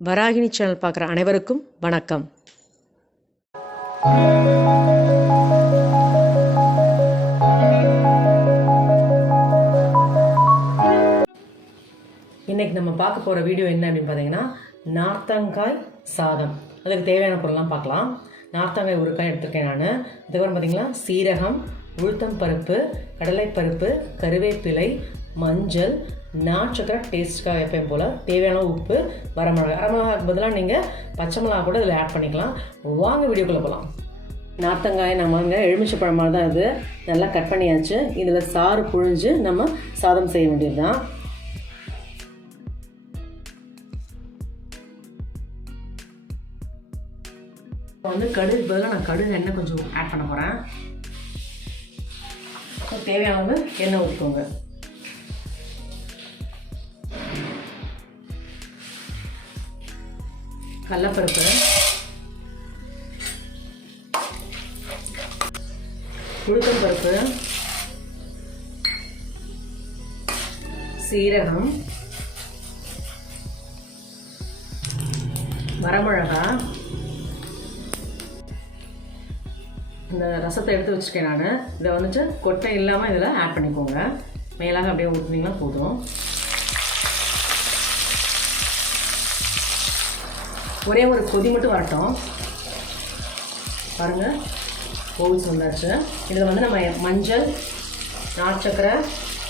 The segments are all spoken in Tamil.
வராகினி சேனல் பார்க்குற அனைவருக்கும் வணக்கம். இன்றைக்கி நம்ம பார்க்க போகிற வீடியோ என்ன அப்படின்னு பார்த்தீங்கன்னா, நார்த்தங்காய் சாதம். அதுக்கு தேவையான பொருள்லாம் பார்க்கலாம். நார்த்தங்காய் ஒரு காய் எடுத்துருக்கேன் நான். இதுக்கப்புறம் பார்த்தீங்கன்னா சீரகம், உளுத்தம் பருப்பு, கடலைப்பருப்பு, கருவேப்பிலை, மஞ்சள், நாட்டுச்சக்கரை டேஸ்ட்டுக்காக எப்பயும் போல், தேவையான உப்பு, வரமிளகாய்க்கு பதிலாக நீங்கள் பச்சை மிளகா கூட இதில் ஆட் பண்ணிக்கலாம். வாங்க வீடியோக்குள்ளே போகலாம். நார்த்தங்காய் நம்ம வந்து எலுமிச்சை பழமாக தான் இது நல்லா கட் பண்ணியாச்சு. இதில் சாறு புழிஞ்சு நம்ம சாதம் செய்ய வேண்டியது தான். வந்து கடுகு பதிலாக நான் கடுகு எண்ணெய் கொஞ்சம் ஆட் பண்ண போகிறேன். தேவையான அளவு எண்ணெய் ஊற்றிக்கோங்க. கடலைப்பருப்பு, உளுத்தம் பருப்பு, சீரகம், வரமிளகாய், இந்த ரசத்தை எடுத்து வச்சுருக்கேன் நான். இதை வந்துட்டு கொட்டை இல்லாமல் இதில் ஆட் பண்ணிக்கோங்க. மேலாக அப்படியே ஊற்றினீங்கன்னா போதும். ஒரே ஒரு கொதி மட்டும் வரட்டும். பாருங்கள், கோவில்ஸ் வந்தாச்சு. இதில் வந்து நம்ம மஞ்சள், நாட்டுச்சக்கரை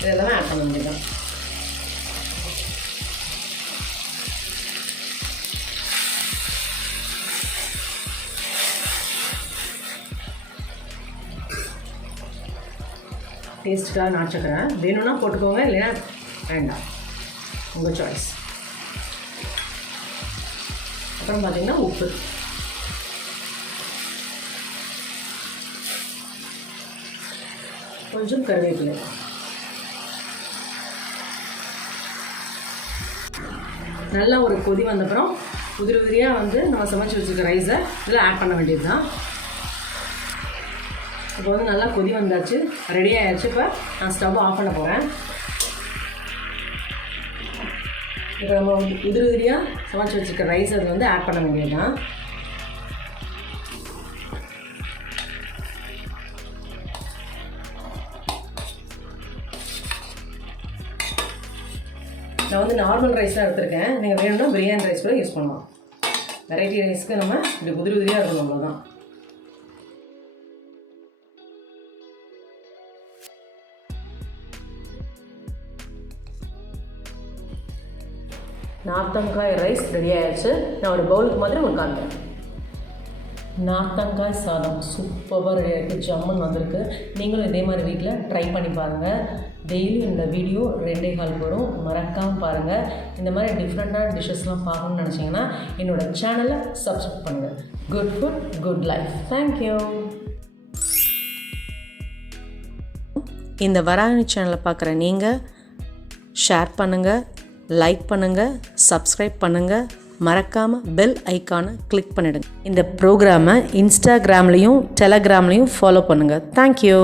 இதெல்லாம் ஆட் பண்ண வேண்டியதான். டேஸ்ட்டுக்காக நாட்டுச்சக்கரை வேணும்னா போட்டுக்கோங்க, இல்லைன்னா வேண்டாம், உங்கள் சாய்ஸ். அப்புறம் பார்த்திங்கன்னா உப்பு, கொஞ்சம் கருவேப்பிலை, நல்லா ஒரு கொதி வந்தப்புறம் உதிரி உதிரியாக வந்து நம்ம சமைச்சு வச்சுருக்க ரைஸை இதில் ஆட் பண்ண வேண்டியது தான். இப்போ வந்து நல்லா கொதி வந்தாச்சு, ரெடி ஆகிடுச்சு. இப்போ நான் ஸ்டவ் ஆஃப் பண்ண போகிறேன். இப்போ நம்ம உதிரி உதிரியாக சமைச்சு வச்சுருக்க ரைஸ் அது வந்து ஆட் பண்ண வேண்டியது தான். நான் வந்து நார்மல் ரைஸ் தான் எடுத்திருக்கேன். நீங்கள் வேணும்னா பிரியாணி ரைஸ் கூட யூஸ் பண்ணலாம். வெரைட்டி ரைஸ்க்கு நம்ம இப்படி உதிரி உதிரியாக இருக்கணும், அவ்வளோதான். நார்த்தங்காய் ரைஸ் ரெடி ஆகிடுச்சு. நான் ஒரு பவுலுக்கு மாதிரி உங்களுக்கு காண்கிறேன். நார்த்தங்காய் சாதம் சூப்பராக ரெடி ஆகிருக்கு, ஜம்முன்னு வந்திருக்கு. நீங்களும் இதே மாதிரி வீட்டில் ட்ரை பண்ணி பாருங்கள். டெய்லியும் இந்த வீடியோ 2.25 வரும், மறக்காமல் பாருங்கள். இந்த மாதிரி டிஃப்ரெண்ட்டான டிஷ்ஷஸ்லாம் பார்க்கணுன்னு நினச்சிங்கன்னா என்னோடய சேனலை சப்ஸ்கிரைப் பண்ணுங்கள். Good food, good life. Thank you. இந்த வராகினி சேனலை பார்க்குற நீங்கள் ஷேர் பண்ணுங்கள், லைக் பண்ணுங்கள், சப்ஸ்கிரைப் பண்ணுங்கள், மறக்காமல் பெல் ஐக்கானை கிளிக் பண்ணிவிடுங்க. இந்த ப்ரோக்ராமை இன்ஸ்டாகிராம்லேயும் டெலகிராம்லேயும் ஃபாலோ பண்ணுங்கள். தேங்க்யூ.